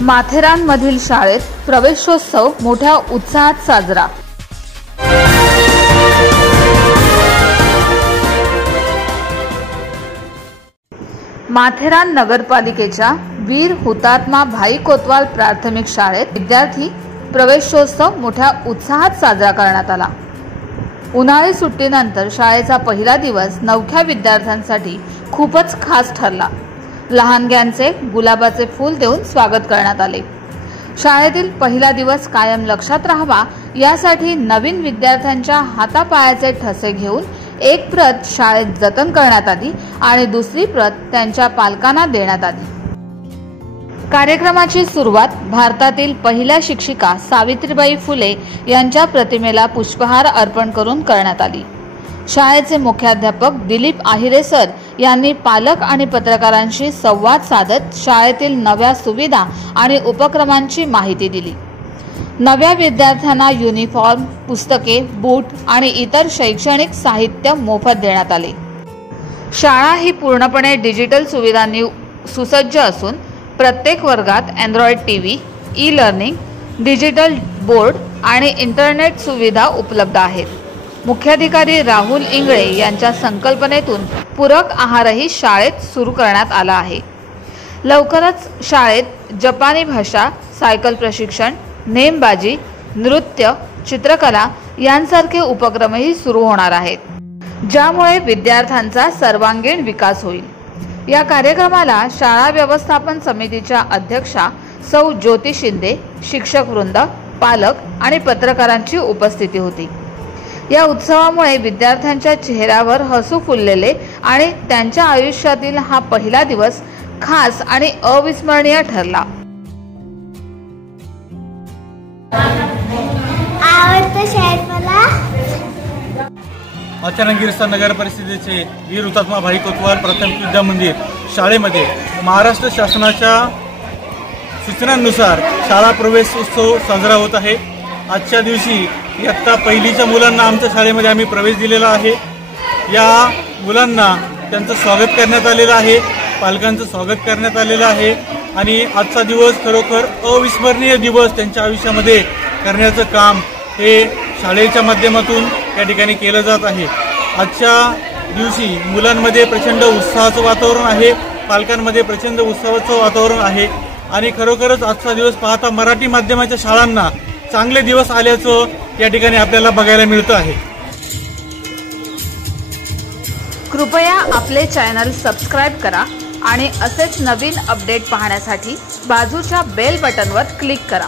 माथेरानमधील शाळेत प्रवेशोत्सव मोठ्या उत्साहात साजरा। माथेरान नगरपालिकेच्या वीर हुतात्मा भाई कोतवाल प्राथमिक शाळेत विद्यार्थी प्रवेशोत्सव मोठ्या उत्साहात साजरा करण्यात आला। उन्हाळी सुट्टीनंतर शाळेचा पहिला दिवस नवख्या विद्यार्थ्यांसाठी खूपच खास ठरला। लहानग्यांचे गुलाबाचे फूल देऊन स्वागत करण्यात आले। शाळेतील पहिला दिवस कायम लक्षात राहावा यासाठी नवीन विद्यार्थ्यांच्या हातापायाचे ठसे घेऊन एक प्रत शाळेत जतन करण्यात आली आणि दुसरी प्रत त्यांच्या पालकांना देण्यात आली। कार्यक्रमाची सुरुवात भारतातील पहिल्या शिक्षिका सावित्रीबाई फुले यांच्या प्रतिमेला पुष्पहार अर्पण करून करण्यात आली। शाळेचे मुख्याध्यापक दिलीप आहिरे सर यांनी पालक आणि पत्रकारांशी संवाद साधत शाळेतील नव्या सुविधा आणि उपक्रमांची माहिती दिली। नव्या विद्यार्थ्यांना युनिफॉर्म, पुस्तके, बूट आणि इतर शैक्षणिक साहित्य मोफत देण्यात आले। शाळा ही पूर्णपणे डिजिटल सुविधांनी सुसज्ज असून प्रत्येक वर्गात android TV, e-learning, digital board आणि इंटरनेट सुविधा उपलब्ध आहेत। मुख्याधिकारी राहुल इंगळे यांच्या संकल्पनेतून पूरक आहारही शाळेत सुरू करण्यात आला आहे। लवकरच शाळेत जपानी भाषा, सायकल प्रशिक्षण, नेमबाजी, नृत्य, चित्रकला यांसारखे उपक्रमही सुरू होणार आहेत, ज्यामुळे विद्यार्थ्यांचा सर्वांगीण विकास होईल। या कार्यक्रमाला शाळा व्यवस्थापन समितीच्या अध्यक्षा सौ ज्योती शिंदे, शिक्षक वृंद, पालक आणि पत्रकारांची उपस्थिती होती। या उत्सवामुळे विद्यार्थ्यांच्या चेहऱ्यावर हसू फुललेले आणि त्यांच्या आयुष्यातील हा पहिला दिवस खास आणि अविस्मरणीय ठरला। अचानक गिरस्ता नगर परिषदेचे वीर हुतात्मा भाई कोतवाल प्राथमिक विद्या मंदिर शाळेमध्ये महाराष्ट्र शासनाच्या सूचनांनुसार शाळा प्रवेश उत्सव साजरा होत आहे। आजच्या दिवशी इयत्ता पहिलीच्या मुलांना आमच्या शाळेमध्ये आम्ही प्रवेश दिलेला आहे। या मुलांना त्यांचं स्वागत करण्यात आलेलं आहे, पालकांचं स्वागत करण्यात आलेलं आहे आणि आजचा दिवस खरोखर अविस्मरणीय दिवस त्यांच्या आयुष्यामध्ये करण्याचं काम हे शाळेच्या माध्यमातून या ठिकाणी केलं जात आहे। आजच्या दिवशी मुलांमध्ये प्रचंड उत्साहाचं वातावरण आहे, पालकांमध्ये प्रचंड उत्साहाचं वातावरण आहे आणि खरोखरच आजचा दिवस पाहता मराठी माध्यमाच्या शाळांना चांगले दिवस आल्याचं या ठिकाणी आपल्याला बघायला मिळतं आहे। कृपया आपले चॅनल सबस्क्राइब करा आणि असेच नवीन अपडेट पाहण्यासाठी बाजूच्या बेल बटनवर क्लिक करा।